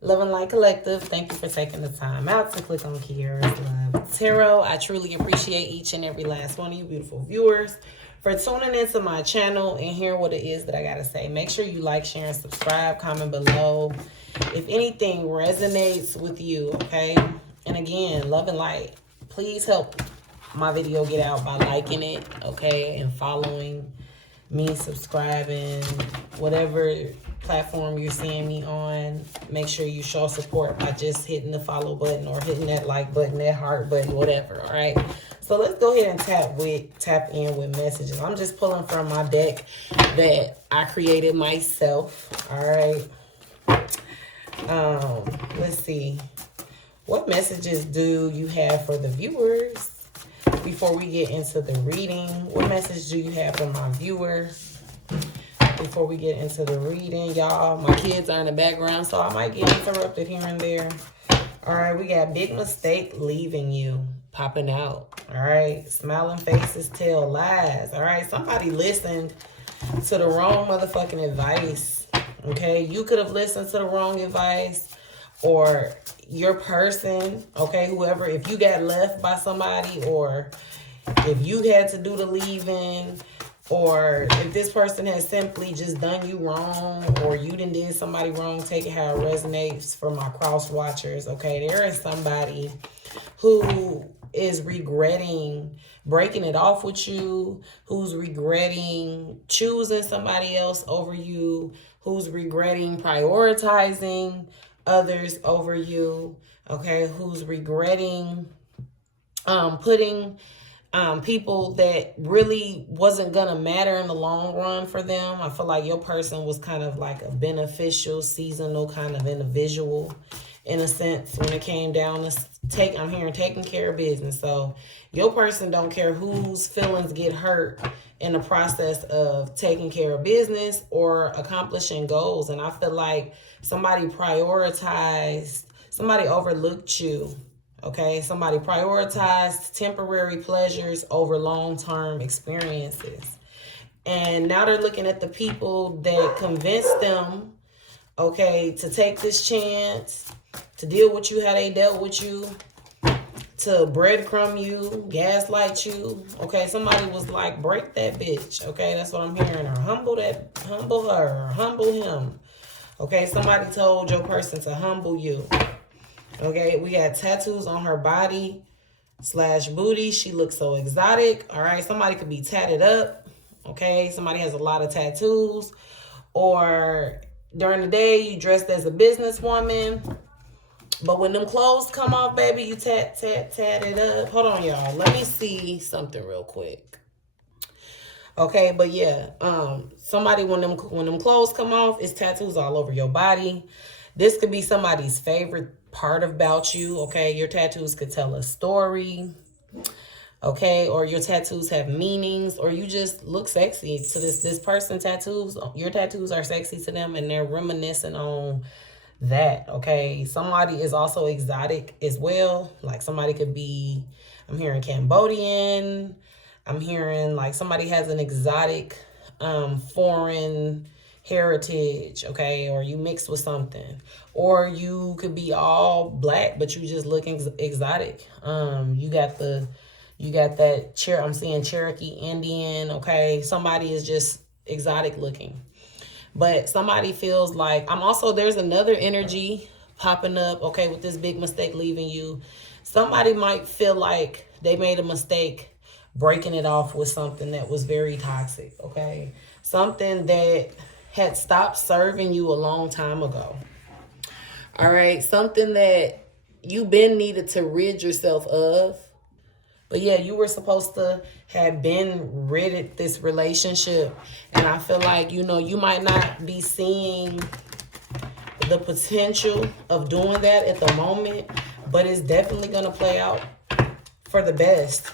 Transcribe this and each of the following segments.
Love and Light Collective, thank you for taking the time out to click on Kiarra's Love Tarot. I truly appreciate each and every last one of you beautiful viewers for tuning into my channel and hearing what it is that I got to say. Make sure you like, share, and subscribe. Comment below if anything resonates with you, okay? And again, love and light. Please help my video get out by liking it, okay? And following me, subscribing, whatever platform you're seeing me on. Make sure you show support by just hitting the follow button or hitting that like button, that heart button, whatever. All right, so let's go ahead and tap in with messages. I'm just pulling from my deck that I created myself. All right, let's see, what messages do you have for the viewers before we get into the reading? What message do you have for my viewer before we get into the reading? Y'all, my kids are in the background, so I might get interrupted here and there. All right, we got big mistake leaving you, popping out. All right, smiling faces tell lies. All right, somebody listened to the wrong motherfucking advice. Okay, you could have listened to the wrong advice, or your person, okay, whoever, if you got left by somebody, or if you had to do the leaving, or if this person has simply just done you wrong, or you did somebody wrong, take it how it resonates for my cross watchers, okay? There is somebody who is regretting breaking it off with you, who's regretting choosing somebody else over you, who's regretting prioritizing others over you, okay? Who's regretting putting people that really wasn't gonna matter in the long run for them. I feel like your person was kind of like a beneficial, seasonal kind of individual in a sense when it came down to I'm hearing taking care of business. So your person don't care whose feelings get hurt in the process of taking care of business or accomplishing goals. And I feel like somebody prioritized, somebody overlooked you. Okay, somebody prioritized temporary pleasures over long-term experiences. And now they're looking at the people that convinced them, okay, to take this chance, to deal with you how they dealt with you, to breadcrumb you, gaslight you. Okay, somebody was like, break that bitch. Okay, that's what I'm hearing. Or humble her, or humble him. Okay, somebody told your person to humble you. Okay, we got tattoos on her body / booty. She looks so exotic. All right, somebody could be tatted up. Okay, somebody has a lot of tattoos. Or during the day, you dressed as a businesswoman. But when them clothes come off, baby, you tat it up. Hold on, y'all. Let me see something real quick. Okay, but yeah, somebody when them clothes come off, it's tattoos all over your body. This could be somebody's favorite part about you, okay? Your tattoos could tell a story, okay? Or your tattoos have meanings, or you just look sexy to this person. Your tattoos are sexy to them, and they're reminiscing on that, okay? Somebody is also exotic as well. Like somebody could be, I'm hearing Cambodian. I'm hearing like somebody has an exotic foreign heritage, okay? Or you mix with something. Or you could be all black, but you just look exotic. You got that I'm seeing Cherokee Indian, okay? Somebody is just exotic looking. But somebody feels like, there's another energy popping up, okay, with this big mistake leaving you. Somebody might feel like they made a mistake breaking it off with something that was very toxic, okay? Something that had stopped serving you a long time ago. All right, something that you been needed to rid yourself of. But yeah, you were supposed to have been rid of this relationship. And I feel like, you might not be seeing the potential of doing that at the moment, but it's definitely going to play out for the best.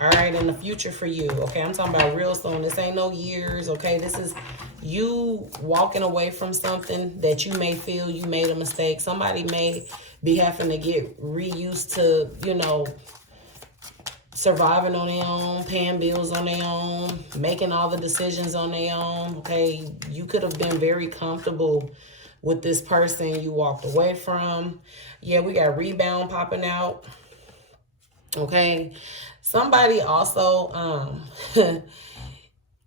All right, in the future for you. Okay, I'm talking about real soon. This ain't no years, okay? This is you walking away from something that you may feel you made a mistake. Somebody may be having to get reused to, surviving on their own, paying bills on their own, making all the decisions on their own, okay? You could have been very comfortable with this person you walked away from. Yeah, we got rebound popping out. Okay. Somebody also,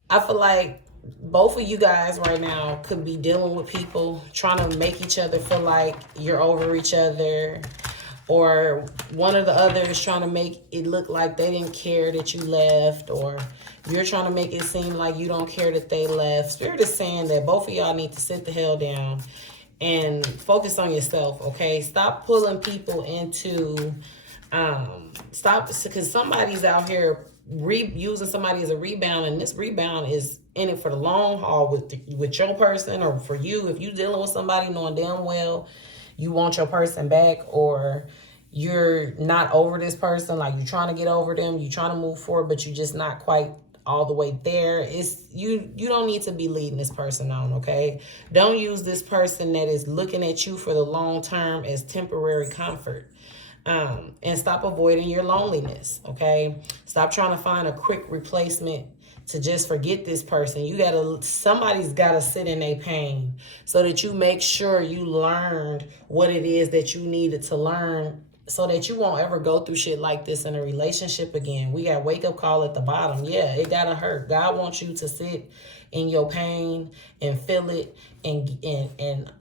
I feel like both of you guys right now could be dealing with people trying to make each other feel like you're over each other, or one or the other is trying to make it look like they didn't care that you left, or you're trying to make it seem like you don't care that they left. Spirit is saying that both of y'all need to sit the hell down and focus on yourself, okay? Stop pulling people into, stop, because somebody's out here using somebody as a rebound, and this rebound is in it for the long haul with your person, or for you. If you're dealing with somebody knowing damn well you want your person back, or you're not over this person, like you're trying to get over them, you're trying to move forward, but you're just not quite all the way there, it's you don't need to be leading this person on, okay? Don't use this person that is looking at you for the long term as temporary comfort. And stop avoiding your loneliness, okay? Stop trying to find a quick replacement to just forget this person. Somebody's gotta sit in their pain so that you make sure you learned what it is that you needed to learn, so that you won't ever go through shit like this in a relationship again. We got wake up call at the bottom. Yeah, it gotta hurt. God wants you to sit in your pain and feel it and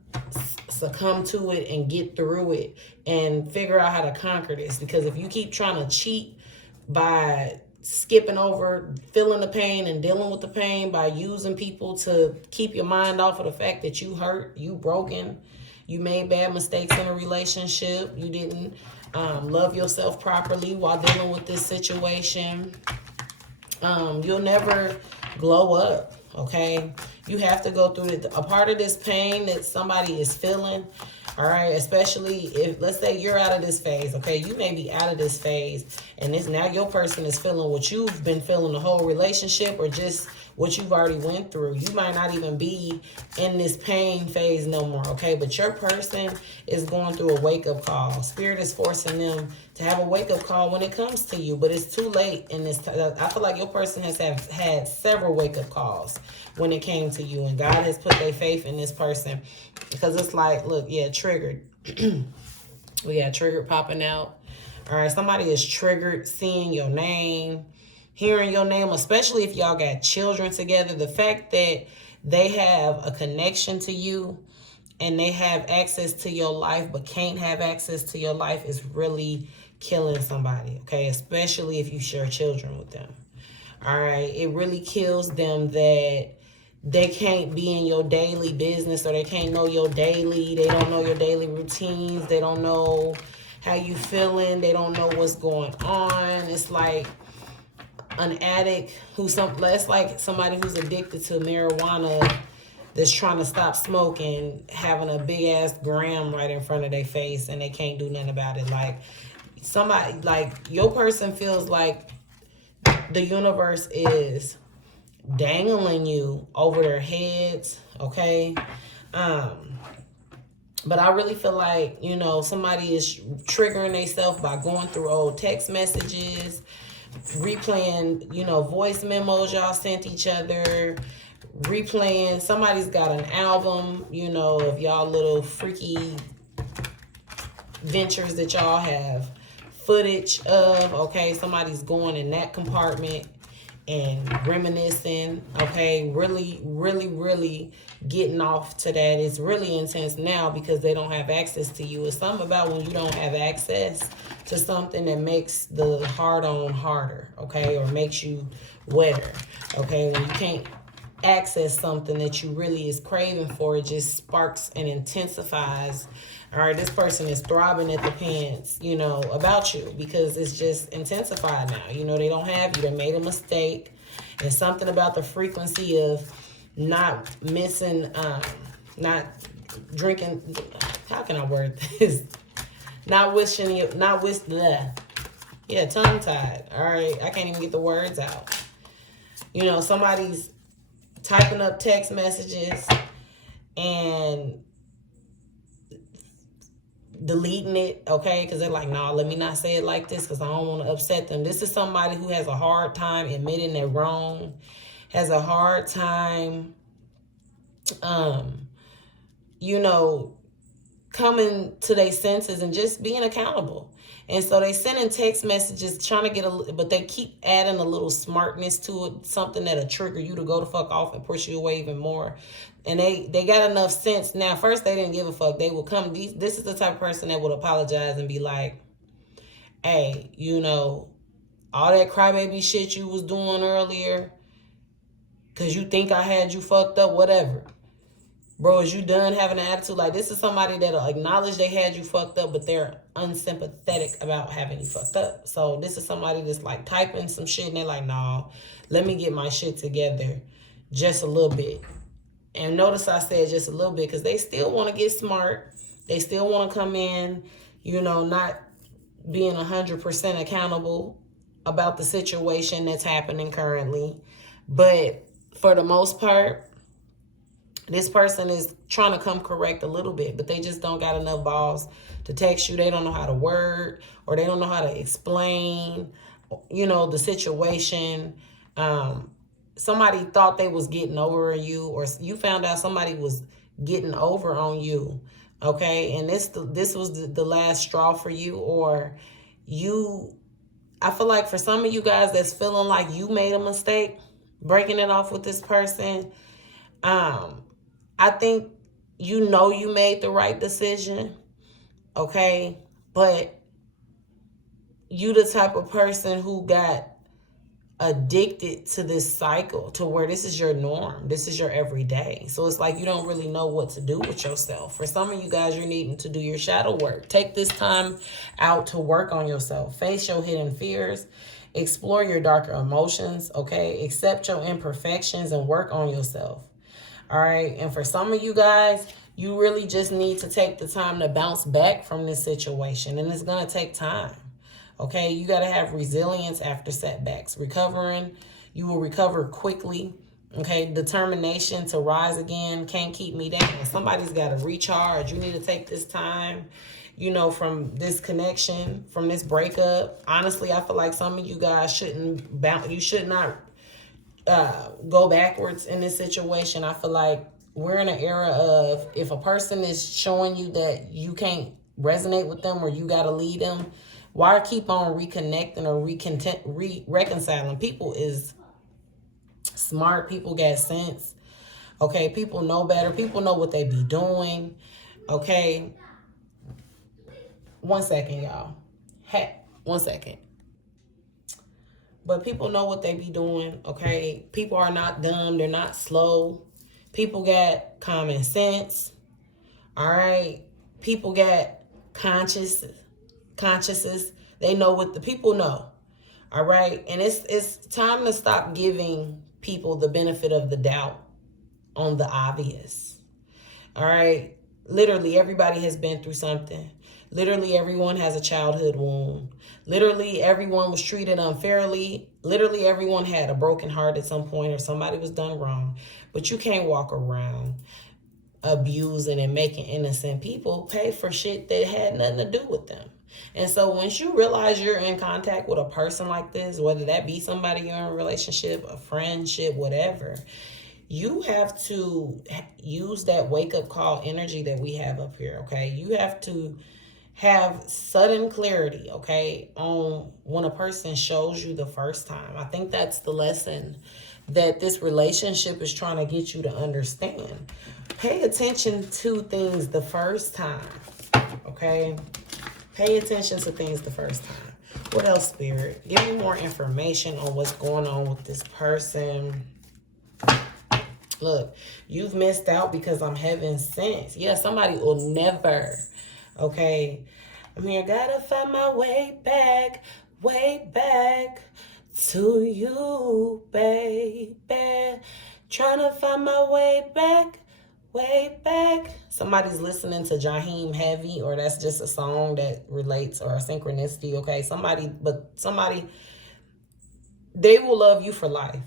succumb to it and get through it and figure out how to conquer this. Because if you keep trying to cheat by skipping over feeling the pain and dealing with the pain by using people to keep your mind off of the fact that you hurt, you broken, you made bad mistakes in a relationship, you didn't love yourself properly while dealing with this situation, you'll never glow up, okay? You have to go through a part of this pain that somebody is feeling, all right? Especially if, let's say you're out of this phase, okay? You may be out of this phase, and this now your person is feeling what you've been feeling the whole relationship, or just what you've already went through. You might not even be in this pain phase no more, okay? But your person is going through a wake-up call. Spirit is forcing them to have a wake-up call when it comes to you, but it's too late in this. I feel like your person has had several wake-up calls when it came to you, and God has put their faith in this person, because it's like, look, yeah, triggered. We got triggered popping out. All right, somebody is triggered seeing your name, hearing your name, especially if y'all got children together. The fact that they have a connection to you and they have access to your life but can't have access to your life is really killing somebody, okay? Especially if you share children with them. All right, it really kills them that they can't be in your daily business, or they can't know your daily, they don't know your daily routines, they don't know how you feeling, they don't know what's going on. It's like an addict that's like somebody who's addicted to marijuana that's trying to stop smoking, having a big ass gram right in front of their face and they can't do nothing about it. Like somebody, like your person feels like the universe is dangling you over their heads, okay? But I really feel like, you know, somebody is triggering themselves by going through old text messages, replaying, you know, voice memos y'all sent each other, replaying. Somebody's got an album, you know, of y'all little freaky ventures that y'all have footage of, okay? Somebody's going in that compartment and reminiscing, okay? Really, really, really getting off to that. It's really intense now because they don't have access to you. It's something about when you don't have access to something that makes the hard-on harder, okay? Or makes you wetter, okay? When you can't access something that you really is craving for, it just sparks and intensifies. All right, this person is throbbing at the pants, you know, about you because it's just intensified now. You know, they don't have you. They made a mistake. And something about the frequency of not missing, not drinking. How can I word this? Not wishing you, not wish, bleh. Yeah, tongue tied. All right, I can't even get the words out. You know, somebody's typing up text messages and deleting it, okay? Because they're like, nah, let me not say it like this because I don't want to upset them. This is somebody who has a hard time admitting they're wrong, has a hard time, you know, coming to their senses and just being accountable. And so they sending text messages trying to get but they keep adding a little smartness to it, something that'll trigger you to go the fuck off and push you away even more. And they got enough sense. Now, first they didn't give a fuck. They will come. This is the type of person that would apologize and be like, hey, you know, all that crybaby shit you was doing earlier, because you think I had you fucked up, whatever. Bro, is you done having an attitude? Like, this is somebody that'll acknowledge they had you fucked up, but they're unsympathetic about having you fucked up. So this is somebody that's like typing some shit and they're like, nah, let me get my shit together just a little bit. And notice I said just a little bit because they still want to get smart. They still want to come in, you know, not being 100% accountable about the situation that's happening currently. But for the most part, this person is trying to come correct a little bit, but they just don't got enough balls to text you. They don't know how to word, or they don't know how to explain, you know, the situation. Somebody thought they was getting over you, or you found out somebody was getting over on you. Okay. And this was the last straw for you, or I feel like for some of you guys that's feeling like you made a mistake breaking it off with this person, I think you know you made the right decision, okay? But you the type of person who got addicted to this cycle to where this is your norm. This is your everyday. So it's like you don't really know what to do with yourself. For some of you guys, you're needing to do your shadow work. Take this time out to work on yourself. Face your hidden fears. Explore your darker emotions, okay? Accept your imperfections and work on yourself. All right. And for some of you guys, you really just need to take the time to bounce back from this situation. And it's going to take time. Okay. You got to have resilience after setbacks. Recovering, you will recover quickly. Okay. Determination to rise again. Can't keep me down. Somebody's got to recharge. You need to take this time, you know, from this connection, from this breakup. Honestly, I feel like some of you guys you should not go backwards in this situation. I feel like we're in an era of, if a person is showing you that you can't resonate with them or you got to lead them, why keep on reconnecting or reconciling? People is smart. People got sense. Okay. People know better. People know what they be doing. Okay. 1 second, y'all. Hey, 1 second. But people know what they be doing, okay? People are not dumb. They're not slow. People got common sense, all right? People got consciences. They know what the people know, all right? And it's time to stop giving people the benefit of the doubt on the obvious, all right? Literally, everybody has been through something. Literally, everyone has a childhood wound. Literally, everyone was treated unfairly. Literally, everyone had a broken heart at some point or somebody was done wrong. But you can't walk around abusing and making innocent people pay for shit that had nothing to do with them. And so once you realize you're in contact with a person like this, whether that be somebody you're in a relationship, a friendship, whatever, you have to use that wake-up call energy that we have up here, okay? You have to have sudden clarity, okay, on when a person shows you the first time. I think that's the lesson that this relationship is trying to get you to understand. Pay attention to things the first time, okay? Pay attention to things the first time. What else, Spirit? Give me more information on what's going on with this person. Look, you've missed out because I'm heaven sent. Yeah, somebody will never, okay? I'm here, gotta find my way back to you, baby. Trying to find my way back. Somebody's listening to Jaheim Heavy, or that's just a song that relates, or a synchronicity, okay? Somebody, they will love you for life,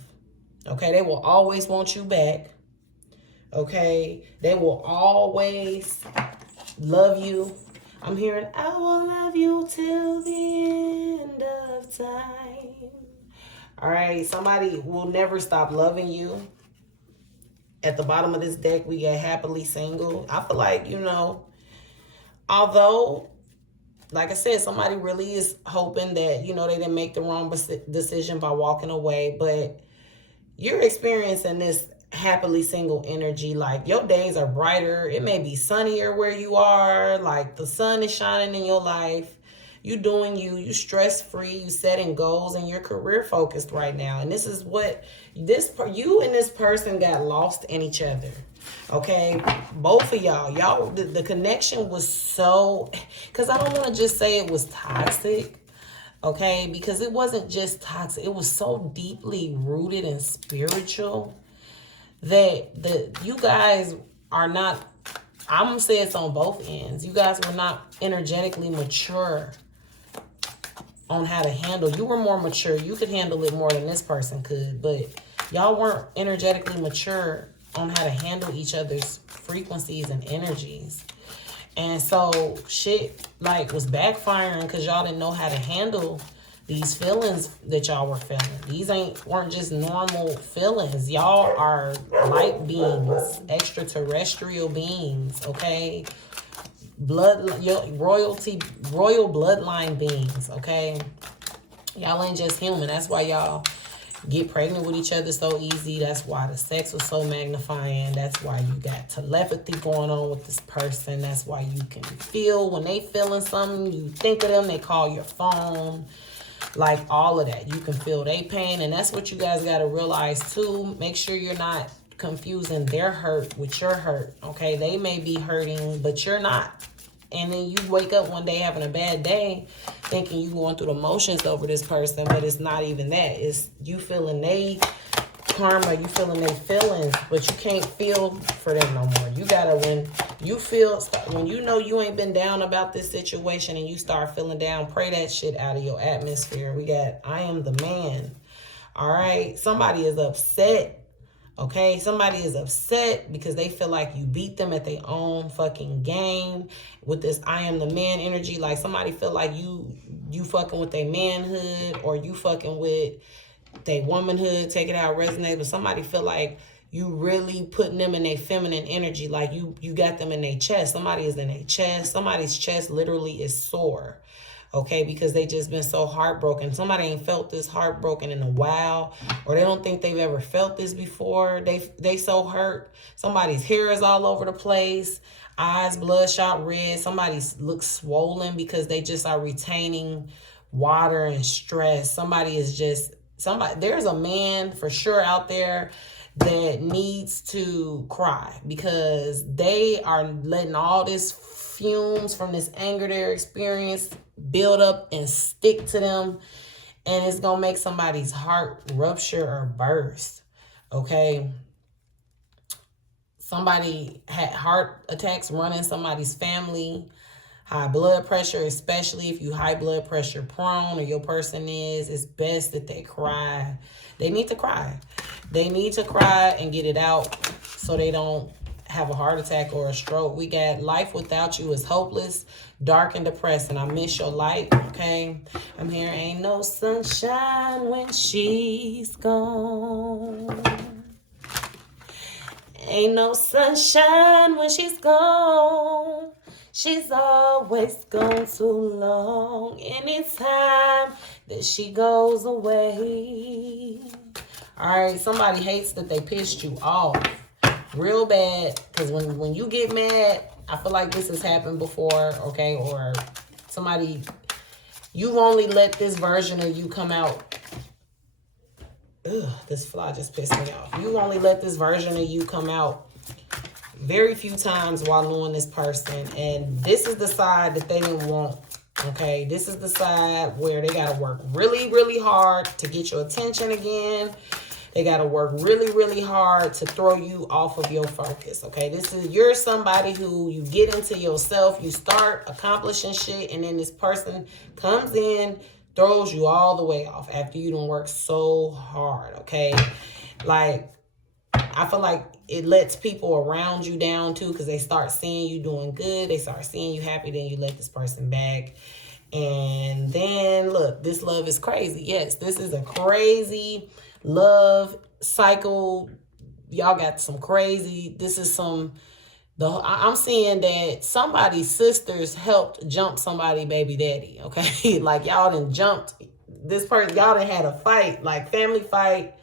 okay? They will always want you back, okay? They will always love you. I'm hearing, I will love you till the end of time. All right, somebody will never stop loving you. At the bottom of this deck, we get happily single. I feel like, you know, although, like I said, somebody really is hoping that, you know, they didn't make the wrong decision by walking away. But you're experiencing this happily single energy. Like, your days are brighter. It may be sunnier where you are. Like, the sun is shining in your life. You doing you stress-free, you setting goals, and you're career focused right now. And this is what you and this person got lost in each other. Okay, both of y'all, the connection was so, because I don't want to just say it was toxic, okay, because it wasn't just toxic. It was so deeply rooted and spiritual that you guys are not, I'm gonna say it's on both ends. You guys were not energetically mature on how to handle. You were more mature. You could handle it more than this person could, but y'all weren't energetically mature on how to handle each other's frequencies and energies. And so shit like was backfiring because y'all didn't know how to handle these feelings that y'all were feeling. These weren't just normal feelings. Y'all are light beings, extraterrestrial beings, okay? Royal bloodline beings, okay? Y'all ain't just human. That's why y'all get pregnant with each other so easy. That's why the sex was so magnifying. That's why you got telepathy going on with this person. That's why you can feel when they feeling something. You think of them, they call your phone. Like, all of that. You can feel their pain. And that's what you guys got to realize too. Make sure you're not confusing their hurt with your hurt, okay? They may be hurting, but you're not. And then you wake up one day having a bad day thinking you going through the motions over this person, but it's not even that. It's you feeling they karma, you feeling they feelings, but you can't feel for them no more. You gotta, when you know you ain't been down about this situation and you start feeling down, pray that shit out of your atmosphere. We got I am the man. All right, somebody is upset. Okay, somebody is upset because they feel like you beat them at their own fucking game with this I am the man energy. Like, somebody feel like you fucking with their manhood, or you fucking with their womanhood. Take it out, resonate. But somebody feel like you really putting them in their feminine energy. Like you got them in their chest. Somebody is in their chest. Somebody's chest literally is sore. Okay, because they just been so heartbroken. Somebody ain't felt this heartbroken in a while, or they don't think they've ever felt this before. They so hurt. Somebody's hair is all over the place, eyes bloodshot red. Somebody looks swollen because they just are retaining water and stress. There's a man for sure out there that needs to cry because they are letting all this fumes from this anger they're experiencing build up and stick to them, and it's gonna make somebody's heart rupture or burst. Okay, somebody had heart attacks running somebody's family. High blood pressure, especially if you high blood pressure prone or your person is, it's best that they cry. They need to cry. They need to cry and get it out so they don't have a heart attack or a stroke. We got life without you is hopeless, dark, and depressing. I miss your light, okay? I'm here. Ain't no sunshine when she's gone. Ain't no sunshine when she's gone. She's always gone too long. Anytime that she goes away. All right, somebody hates that they pissed you off real bad, because when you get mad, I feel like this has happened before, okay? Or somebody, you've only let this version of you come out. Ugh, this fly just pissed me off. You only let this version of you come out very few times while knowing this person, and this is the side that they didn't want, okay? This is the side where they got to work really, really hard to get your attention again. They got to work really, really hard to throw you off of your focus, okay? You're somebody who you get into yourself, you start accomplishing shit, and then this person comes in, throws you all the way off after you done work so hard, okay? Like, I feel like it lets people around you down too, because they start seeing you doing good. They start seeing you happy, then you let this person back. And then, look, this love is crazy. Yes, this is a crazy love cycle, y'all got some crazy, this is some, I'm seeing that somebody's sisters helped jump somebody baby daddy, okay? Like y'all done jumped this person, y'all done had a fight, like family fight.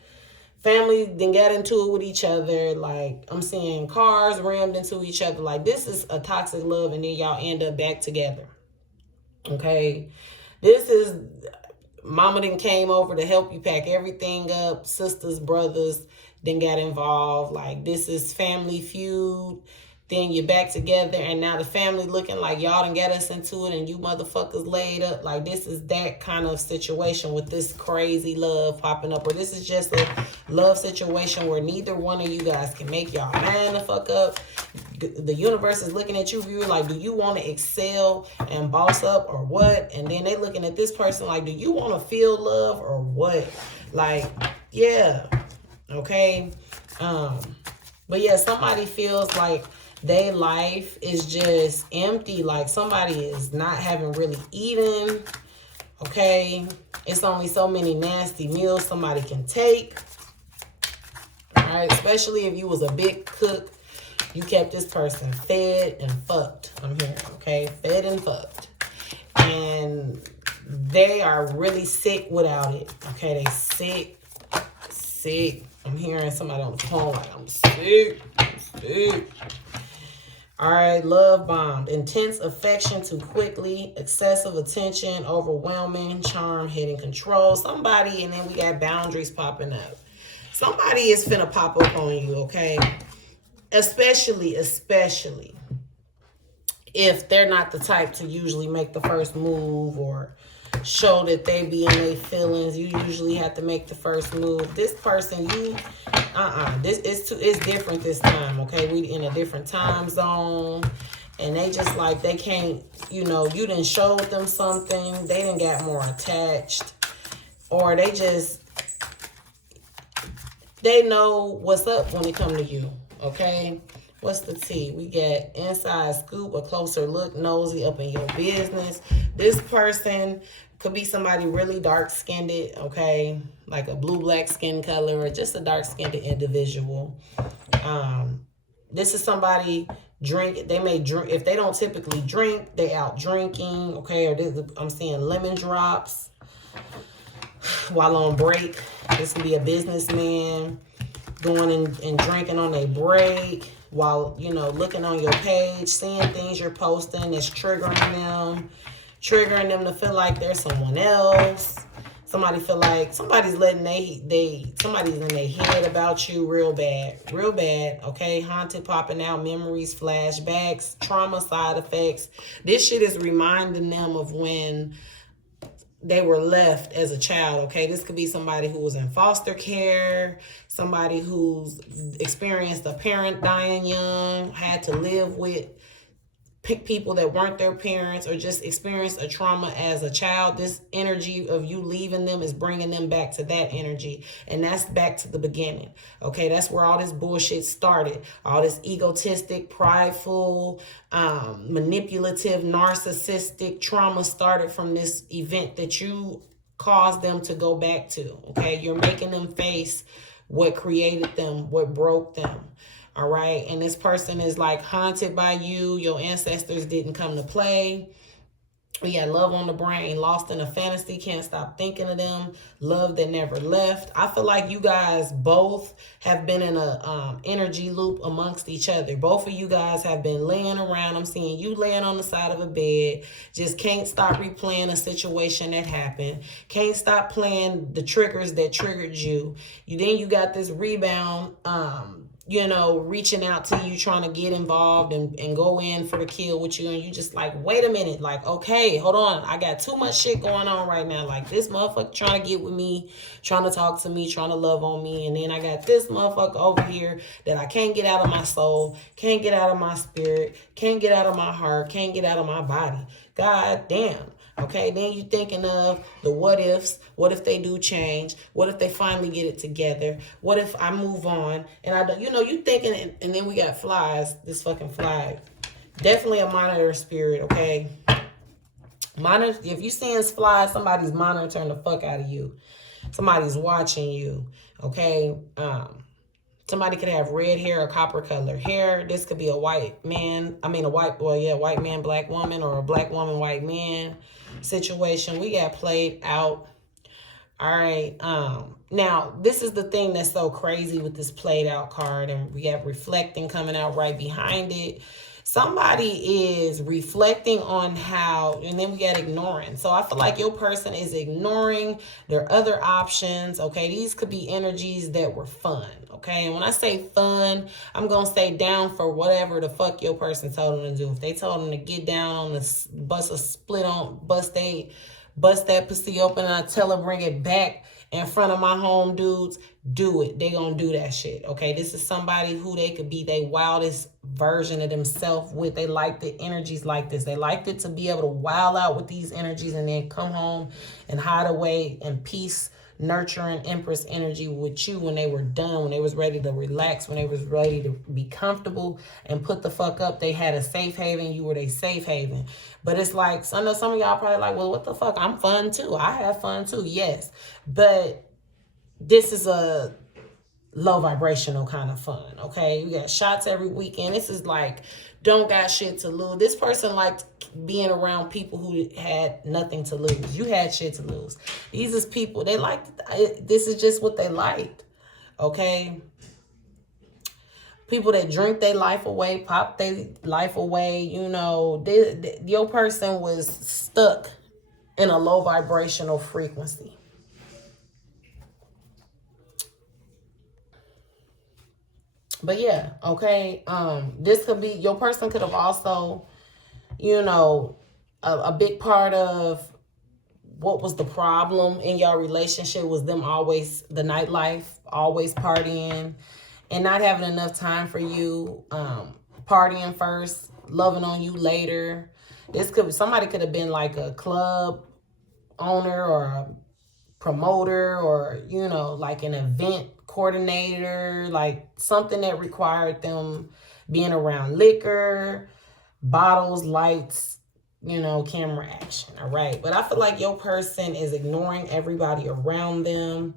Family then got into it with each other. Like, I'm seeing cars rammed into each other. Like, this is a toxic love, and then y'all end up back together. Okay? This is, mama then came over to help you pack everything up. Sisters, brothers then got involved. Like, this is family feud. Then you're back together, and now the family looking like y'all done got us into it, and you motherfuckers laid up. Like, this is that kind of situation with this crazy love popping up. Or this is just a love situation where neither one of you guys can make y'all man the fuck up. The universe is looking at you, you're like, do you want to excel and boss up or what? And then they looking at this person like, do you want to feel love or what? Like, yeah. Okay. But yeah, somebody feels like their life is just empty. Like somebody is not having really eaten. Okay. It's only so many nasty meals somebody can take. All right. Especially if you was a big cook. You kept this person fed and fucked. I'm hearing, okay? Fed and fucked. And they are really sick without it. Okay, they sick. I'm hearing somebody on the phone like, I'm sick. All right, love bombed. Intense affection too quickly. Excessive attention, overwhelming, charm, hidden control. Somebody, and then we got boundaries popping up. Somebody is finna pop up on you, okay? Especially if they're not the type to usually make the first move or show that they be in their feelings. You usually have to make the first move. This person, it's different this time, okay? We in a different time zone, and they just like, they can't, you done showed them something, they done got more attached, or they know what's up when it come to you, okay? What's the tea? We got inside scoop, a closer look, nosy up in your business. This person could be somebody really dark-skinned, okay? Like a blue-black skin color, or just a dark-skinned individual. This is somebody they may drink. If they don't typically drink, they out drinking, okay? Or I'm seeing lemon drops while on break. This can be a businessman going and drinking on a break while, looking on your page, seeing things you're posting is triggering them to feel like there's someone else. Somebody feel like somebody's somebody's in their head about you real bad, okay? Haunted, popping out, memories, flashbacks, trauma side effects. This shit is reminding them of when they were left as a child, okay? This could be somebody who was in foster care, somebody who's experienced a parent dying young, had to live with people that weren't their parents, or just experienced a trauma as a child. This energy of you leaving them is bringing them back to that energy. And that's back to the beginning, okay? That's where all this bullshit started. All this egotistic, prideful, manipulative, narcissistic trauma started from this event that you caused them to go back to, okay? You're making them face what created them, what broke them. All right. And this person is like haunted by you. Your ancestors didn't come to play. We got love on the brain, lost in a fantasy, can't stop thinking of them, love that never left. I feel like you guys both have been in a energy loop amongst each other. Both of you guys have been laying around. I'm seeing you laying on the side of a bed, just can't stop replaying a situation that happened, can't stop playing the triggers that triggered you. Then you got this rebound, reaching out to you, trying to get involved and go in for the kill with you. And you just like, wait a minute, like, okay, hold on. I got too much shit going on right now. Like this motherfucker trying to get with me, trying to talk to me, trying to love on me. And then I got this motherfucker over here that I can't get out of my soul, can't get out of my spirit, can't get out of my heart, can't get out of my body. God damn. Okay, then you thinking of the what ifs. What if they do change? What if they finally get it together? What if I move on? And I don't, you thinking, and then we got flies, this fucking fly. Definitely a monitor spirit, okay? Monitor, if you seeing flies, somebody's monitoring the fuck out of you. Somebody's watching you, okay? Somebody could have red hair or copper color hair. This could be a white man. I mean, white man, black woman, or a black woman, white man situation. We got played out. All right. Now, this is the thing that's so crazy with this played out card, and we have reflecting coming out right behind it. Somebody is reflecting on how, and then we got ignoring. So I feel like your person is ignoring their other options. Okay, these could be energies that were fun. Okay, and when I say fun, I'm gonna say down for whatever the fuck your person told them to do. If they told them to get down on the bust that pussy open, and I tell her bring it back in front of my home dudes, do it. They gonna do that shit. Okay, this is somebody who they could be their wildest version of themselves with. They like the energies like this. They liked it to be able to wild out with these energies and then come home and hide away in peace, nurturing Empress energy with you when they were done, when they was ready to relax, when they was ready to be comfortable and put the fuck up. They had a safe haven. You were their safe haven. But it's like, I know some of y'all probably like, well, what the fuck? I'm fun too. I have fun too. Yes. But this is a low vibrational kind of fun. Okay. You got shots every weekend. This is like, don't got shit to lose. This person liked being around people who had nothing to lose. You had shit to lose. These is people, they liked, this is just what they liked. Okay. People that drink their life away, pop their life away, you know, your person was stuck in a low vibrational frequency. But yeah, okay, this could be, your person could have also, you know, a big part of what was the problem in your relationship was them always, the nightlife, always partying, and not having enough time for you, partying first, loving on you later. Somebody could have been like a club owner or a promoter, or, you know, like an event coordinator, like something that required them being around liquor, bottles, lights, you know, camera action. All right. But I feel like your person is ignoring everybody around them.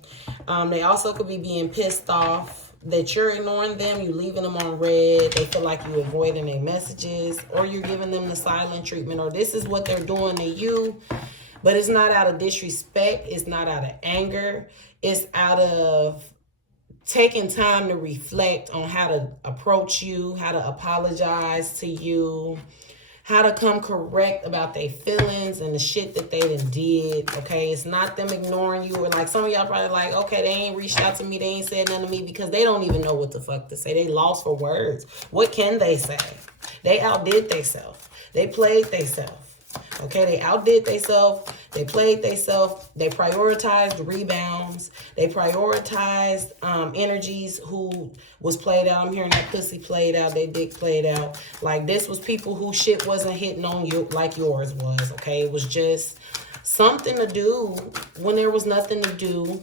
They also could be being pissed off that you're ignoring them, you leaving them on red. They feel like you avoiding their messages, or you're giving them the silent treatment, or this is what they're doing to you. But it's not out of disrespect. It's not out of anger. It's out of taking time to reflect on how to approach you, how to apologize to you, how to come correct about their feelings and the shit that they done did. Okay, it's not them ignoring you, or like some of y'all probably like, okay, they ain't reached out to me, they ain't said nothing to me, because they don't even know what the fuck to say. They lost for words. What can they say? They outdid themselves. They played themselves. Okay, they outdid themselves. They played themselves. They prioritized rebounds. They prioritized energies who was played out. I'm hearing that pussy played out. They dick played out. Like, this was people who shit wasn't hitting on you like yours was. Okay, it was just something to do when there was nothing to do.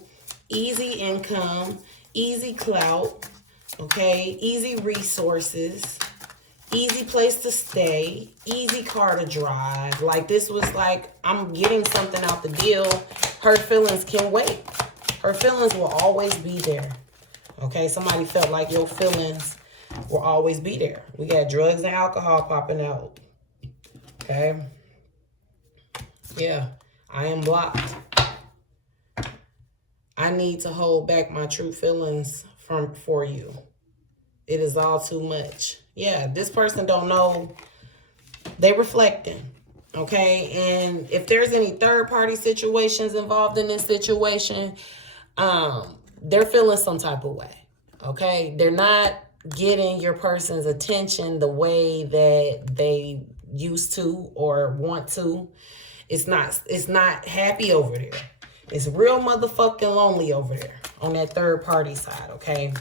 Easy income, easy clout. Okay, easy resources. Easy place to stay, easy car to drive. Like, this was like, I'm getting something out the deal. Her feelings can wait. Her feelings will always be there. Okay, somebody felt like your feelings will always be there. We got drugs and alcohol popping out. Okay. Yeah, I am blocked. I need to hold back my true feelings for you. It is all too much. Yeah, this person don't know. They reflecting. Okay, and if there's any third-party situations involved in this situation, they're feeling some type of way. Okay, they're not getting your person's attention the way that they used to or want to. It's not happy over there. It's real motherfucking lonely over there on that third-party side. Okay.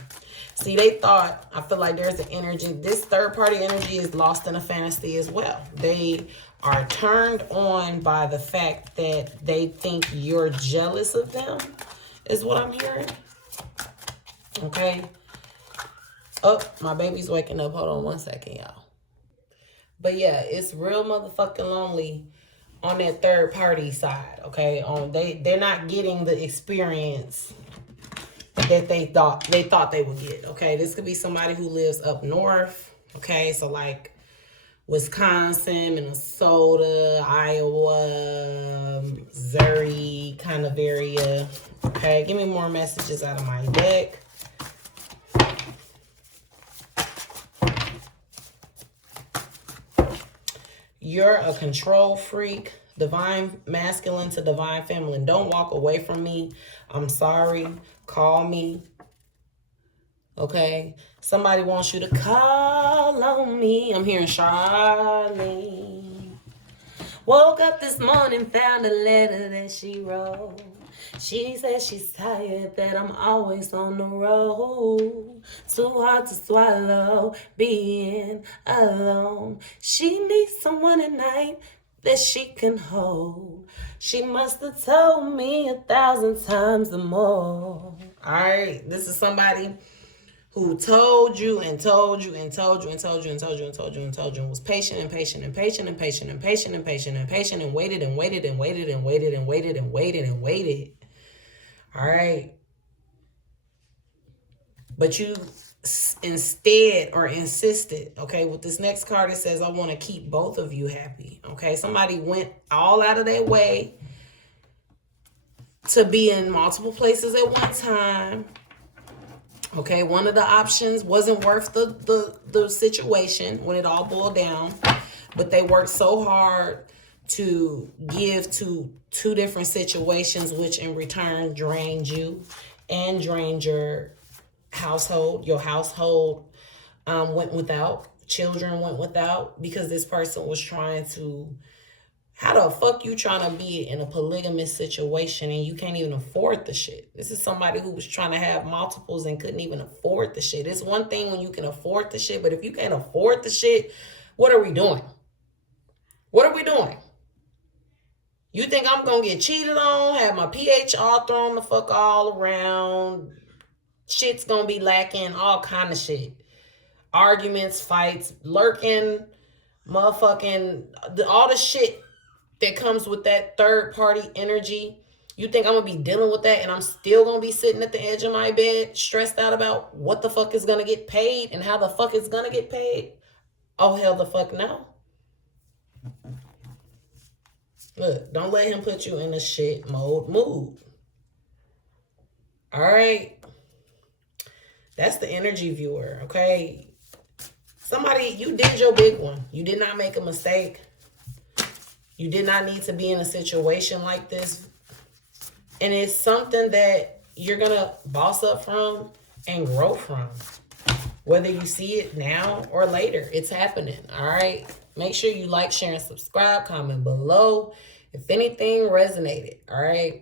See, they thought, I feel like there's an energy. This third-party energy is lost in a fantasy as well. They are turned on by the fact that they think you're jealous of them, is what I'm hearing. Okay. Oh, my baby's waking up. Hold on one second, y'all. But yeah, it's real motherfucking lonely on that third-party side, okay? They're not getting the experience that they thought they would get. Okay, this could be somebody who lives up north. Okay, so like Wisconsin, Minnesota, Iowa, Missouri kind of area. Okay, give me more messages out of my deck. You're a control freak. Divine masculine to divine feminine. Don't walk away from me. I'm sorry. Call me. Okay? Somebody wants you to call on me. I'm hearing Charlene. Woke up this morning, found a letter that she wrote. She says she's tired, that I'm always on the road. Too hard to swallow, being alone. She needs someone at night that she can hold. She must have told me 1,000 times or more. Alright, this is somebody who told you and told you and told you and told you and told you and told you and told you and was patient and patient and patient and patient and patient and patient and patient and waited and waited and waited and waited and waited and waited and waited. All right. But you instead or insisted, okay, with this next card, it says, I want to keep both of you happy. Okay, somebody went all out of their way to be in multiple places at one time. Okay, one of the options wasn't worth the situation when it all boiled down, but they worked so hard to give to two different situations, which in return drained you and drained your household. Your household went without. Children went without because this person was trying to... How the fuck you trying to be in a polygamous situation and you can't even afford the shit? This is somebody who was trying to have multiples and couldn't even afford the shit. It's one thing when you can afford the shit, but if you can't afford the shit, what are we doing? What are we doing? You think I'm going to get cheated on, have my pH all thrown the fuck all around, shit's going to be lacking, all kind of shit. Arguments, fights, lurking, motherfucking, all the shit that comes with that third party energy. You think I'm going to be dealing with that and I'm still going to be sitting at the edge of my bed stressed out about what the fuck is going to get paid and how the fuck it's going to get paid? Oh, hell the fuck no. Look, don't let him put you in a shit mode mood. All right. That's the energy viewer, okay? Somebody, you did your big one. You did not make a mistake. You did not need to be in a situation like this. And it's something that you're going to boss up from and grow from. Whether you see it now or later, it's happening. All right. Make sure you like, share, and subscribe. Comment below if anything resonated. All right.